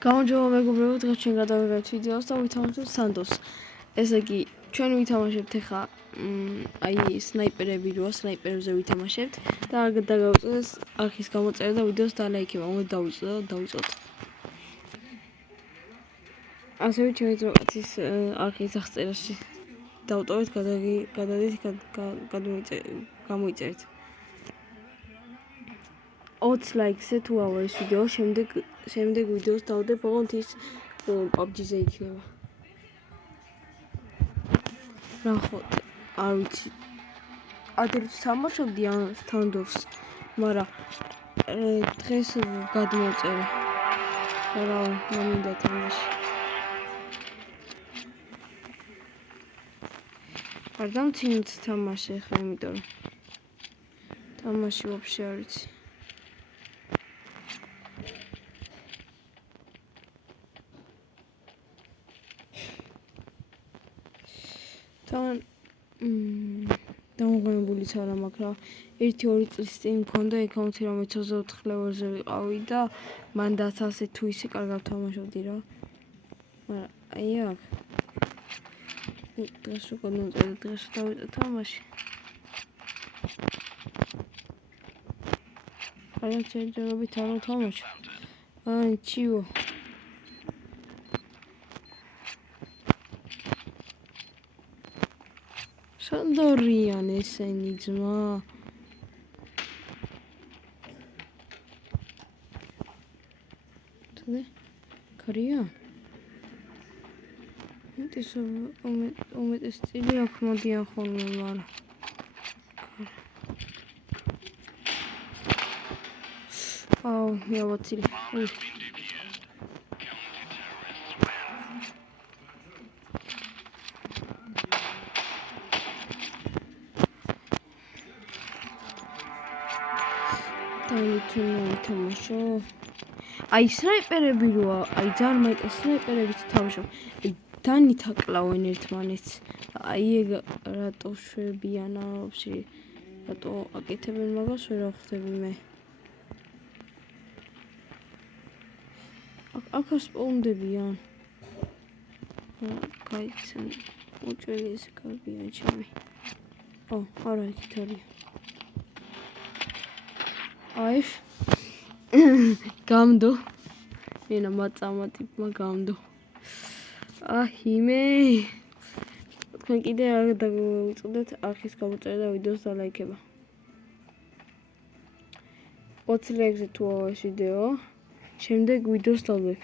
გამარჯობა მეგობრებო, დღეს ჩვენ გადავიღებთ ვიდეოს და ვითამაშებთ სანდოს. ესე იგი, ჩვენ ვითამაშებთ ახლა აი სნაიპერები როა, სნაიპერებზე ვითამაშებთ და არ გადაგავწეს არხის გამოწერა და ვიდეოს დალაიქება. უნდა დავიწყოთ. ასევე ჩემი ძმაკაცის არხის აღწერაში დავტოვეთ, გადადით, გამოიწერეთ. 20 ლაიქზე თუ ავა ეს ვიდეო, შემდეგ ვიდეოს დავდებ, ოღონდ ის PUBG-ზე იქნება. ნახოთ, არ ვიცი. ადრეც თამაშობდი ამ სტანდოფს, მაგრამ დღეს გადმოვწერე. რა მინდა თამაში. არ დამცინოთ თამაში ახლა, იმიტომ რომ თამაში ვაფშე არ ვიცი. დამოუკიდებლიც არა, მაგრამ 1-2 წლის წინ მქონდა ეკაუნთი, რომელიც 24 ლეველზე ვიყავი და მან დასასე თუ ისე კარგად თამაშობდი რა. მაგრამ აი აქ დღეს უკვე დავწერე, დღეს დავიწყე თამაში. არამედ შეჯერობით არ ვთამაშო. აი ჩიო. სანდორიან ესენი ძმა. თუნდე ქარია? უმეტეს წილი აქ მოდიან ხოლმე, მაგრამ აუ, მივაცილე. თამაშო. აი სნაიპერები როა, აი ძალიან მაინტერესებს სნაიპერებით თამაშობ. აი დანითაკლავენ ერთმანეთს. აი ეგ რატო შვებიანა ვაფშე? რატო აკეთებენ მაგას ვერ ახვდები მე. აქ სპაუნდებიან. გაიცან. უჭველი ეს კარგია ჩემი. არა იქით არის. აი გამდო ენა მაწამატიბმა გამდო აჰიმე თქვენ კიდე არ დავიწყდეთ არხის გამოწერა და ვიდეოს დალაიქება 20 ლაიქზე თუ ავა ეს ვიდეო შემდეგ ვიდეოს დავდებ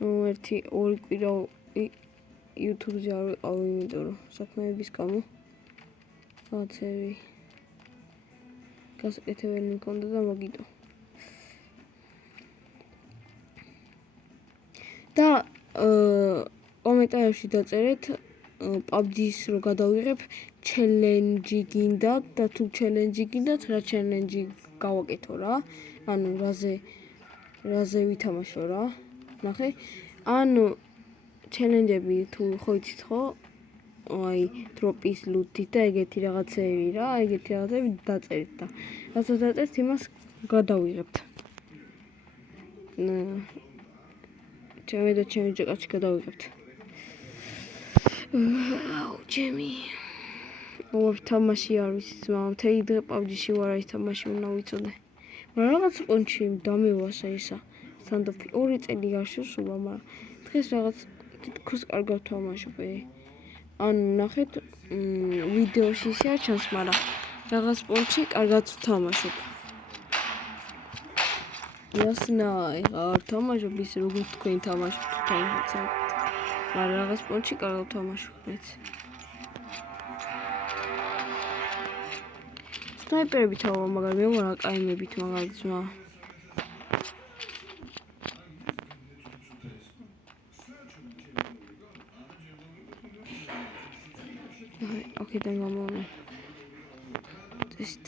1-2 კვირა YouTube-ზე არ ვიყავ იმიტომ რომ საქმეების გამო რაღაცები გასაკეთებელი მქონდა და მაგიტო და კომენტარებში დაწერეთ PUBG-ს რო გადავიღებ ჩელენჯი გინდათ და თუ ჩელენჯი გინდათ რა ჩელენჯი გავაკეთო რა ანუ რაზე ვითამაშო რა ნახე ანუ ჩელენჯები თუ ხო იცით ხო აი დროპის ლუთი და ეგეთი რაღაცები რა ეგეთი რაღაცები დაწერეთ და რასაც დაწერთ იმას გადავიღებთ ჩემი და ჩემი ჯეკაცი გადავიღებთ აუ ჩემი თამაში არ ვიცი ძმა მთელი დღე PUBG-ში ვარ აი თამაში უნდა ვიცოდე მაგრამ რაღაც პონჩი დამევასა ისა სანდოფი 2 წელი არ შესულა მაგრამ დღეს რაღაც თითქოს კარგად ვთამაშობ ანუ ნახეთ ვიდეოში ისე არ ჩანს მაგრამ რაღაც პონჩი კარგად ვთამაშობ იასნა არ თამაშობ ის როგორ თქვენ თამაშობთ თამაშობთ მაგრამ რაღაც პონჩი კარგად ვთამაშობ მეც სნაიპერები თავა მაგრამ მე ვარ აკაიმებით მაგარი ძმა აქედან გამოვიდე ტესტ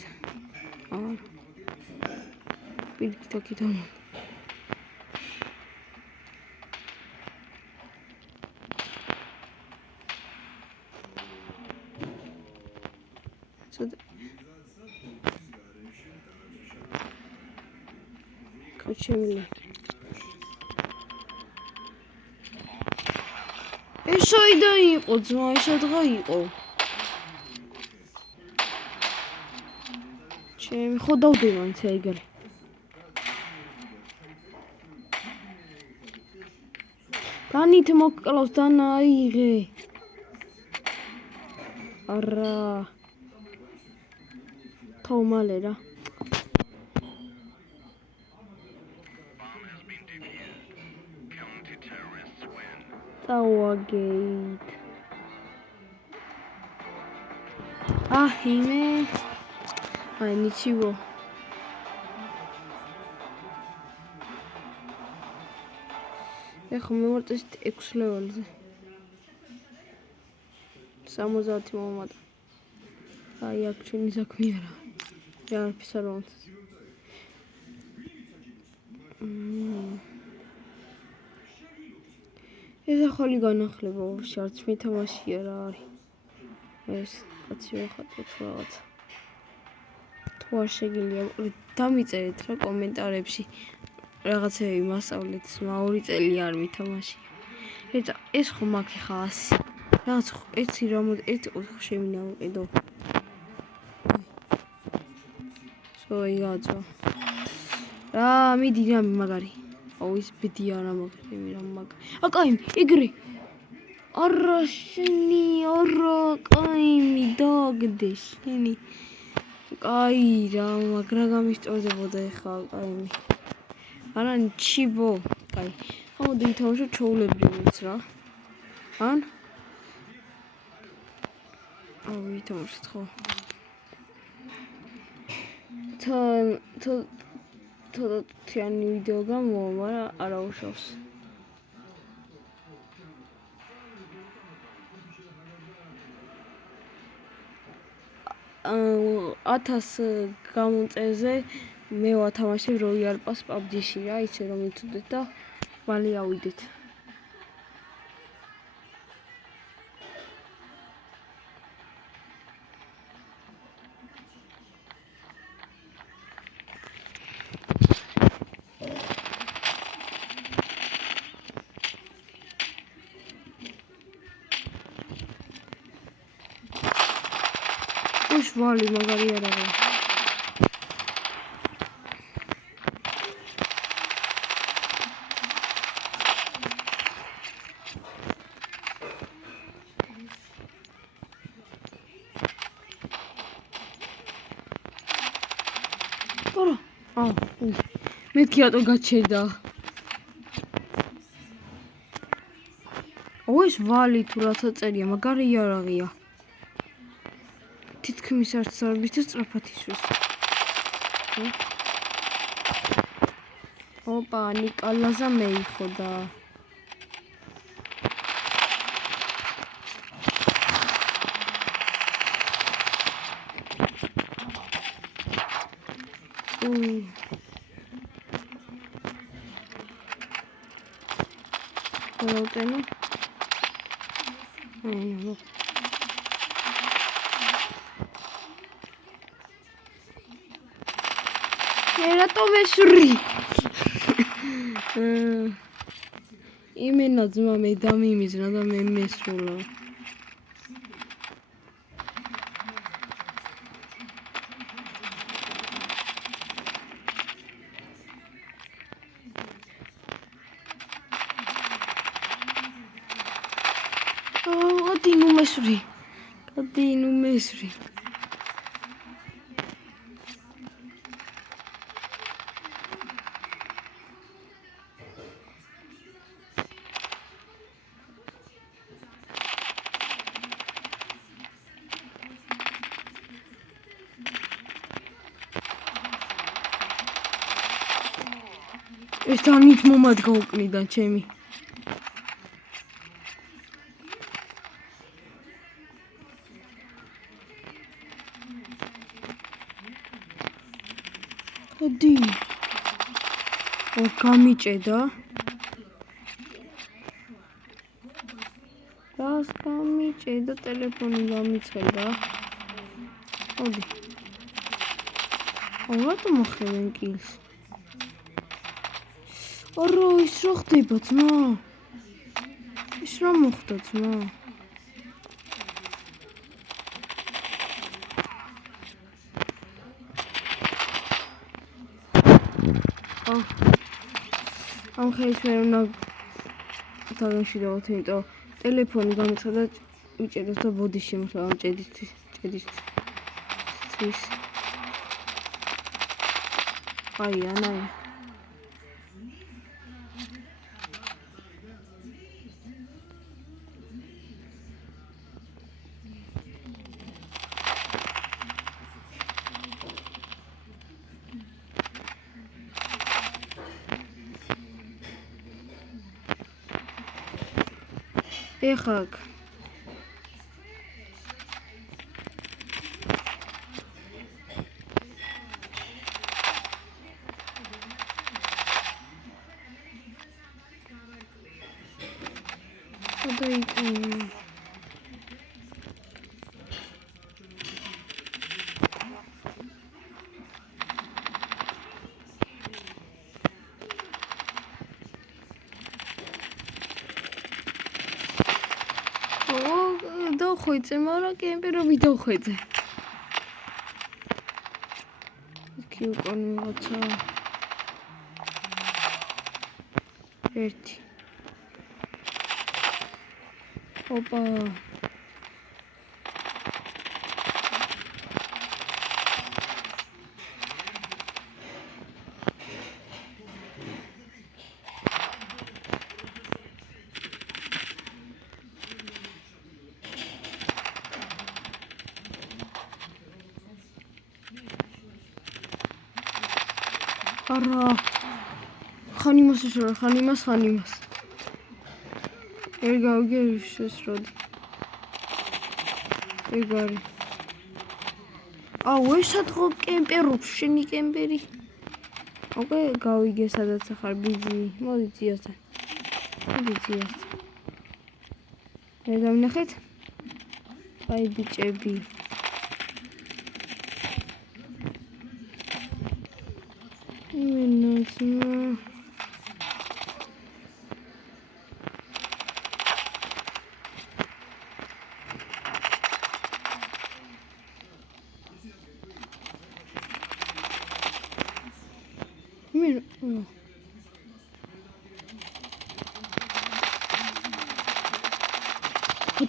პირიქით აქედან კაჩემილი ეს საიდან იყო ძმა, ეს ადღა იყო. ჩემი ხო დავდე მაინც ეგრე. განით მოკლავს დანა აიღე. არა. თომალე რა. წავაგეთ. იმე. აი ნიჩივო. ეხლა მივარტეს 6 ლეველზე. 70 მომატა. აი აქ ჩვენი საქმე არა. რა არაფერს არ ვამთ. ეს ახალი განახლება ვაფშე არც მითამაშია რა არის. ეს კაცი ვახატოთ რაღაც. თუ არ შეგიძლია დამიწერეთ რა კომენტარებში რაღაცები მასწავლეთ, 2 წელი არ მითამაშია. ეს ხო მაქვს ხა 100. რაღაც ერთი შემინა ვიყიდო. სოიგაძო. რა მიდი რა მაგარი. აუ ის ბედი არა მაგარი რა მაგარი. აკაიმ იგრი. არა შენი არა კაიმი დაგდე შენი. კაი რა მაგრა გამისწორდებოდა ეხლა კაიმი. არა ჩიბო. კაი. ხომ ვითამაშო ჩაულებრივიც რა. ან აუ ვითამაშოთ ხო. თიანი ვიდეო გამოვა, მაგრამ არა უშავს. ათას გამომწერზე მე ვათამაშებ როიალ პას PUBG-ში რა, იცი რომ იცოდეთ და მალე ავიდეთ. ეს ვალი მაგარი არ არის. ორა. მეთქი რატო გაჩერდა? ეს ვალი თუ რაცა წერია, მაგარი იარაღია. თითქმის არც არ ვიცი სწრაფად ისვეს. ოპა, ნიკალაზა მეიხოდა. Rautenu. Aynen. Era to mesuri. Imena dzma me damimizna da me mesula. Continu mesuri. ეს დამით მომად გაუკნიდა ჩემი. Დი. გამიჭედა. რას გამიჭედა ტელეფონი გამიცხედა. ოდი. რატომ მოხევენ კილს? ორო ის რო ხდება ძმა? ის რა მოხდა ძმა? ამ ხეის ვერ უნდა დავაშიდოთ, იმიტომ ტელეფონი გამოცხადა მიჭეროს და ბოდის შემოსვა ამ ჭედისთვის. აი, ანაი. ეხაკ დავხვეწე, მაგრამ კემპერები დავხვეწე. იქი უკან ვიღაცა. ერთი. ოპა. არა ხან იმას ვერ გავიგე ეს როდი ეგარი ესად ხო კემპერობს შენი კემპერი ოკე გავიგე სადაც ახარ ბიძი მოდი ძიასთან მე დავინახეთ აი ბიჭები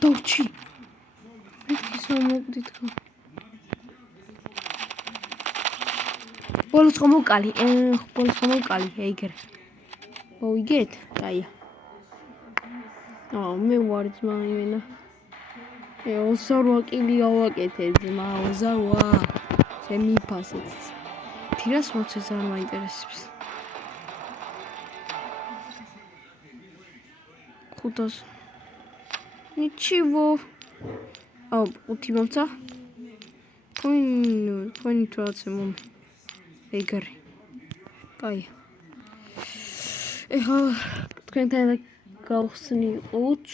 დავჩი ის მომგდით ხო ბოლოს ხომოკალი ეგრე მოვიგეთ რაია მე ვარ ძმა იმენა 28 კილი გავაკეთე ძმა 28 ჩემი ფასეთ თირას მოწეს არ მაინტერესებს 500 Ничего. Уti მომცა? თქვენი თვალზე მომ. ეგარი. კაი. ეხლა თქვენთან გავხსნიყოთ.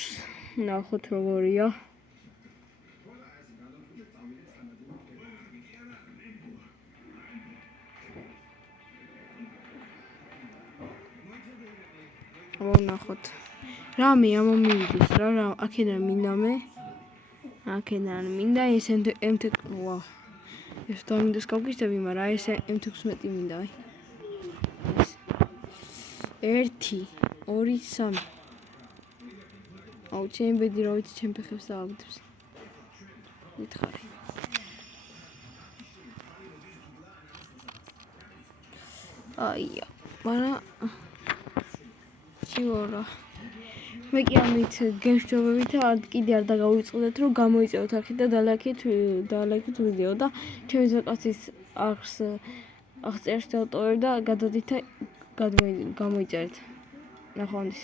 ნახოთ როგორია. ნახოთ. რამე ამომივიდეს რა აქედან მინდამე აქედან მინდა ეს M6 ვა ეს დამინდას გავგიზდები მაგრამ ეს M16 მინდა აი ეს 1 2 3 ჩემ ბედი რა ვიცი ჩემ ფეხებს დააგდებს მითხარი აია მაგრამ ჩიორა მე კი ამით გემსჯობებით კიდე არ დაგავიწყდეთ რომ გამოიწევოთ არხი და დალაიქეთ ვიდეო და ჩემი ზაკაცის აღწერს დავტოვებ და გადადით და გამოიწერეთ ნახვამდის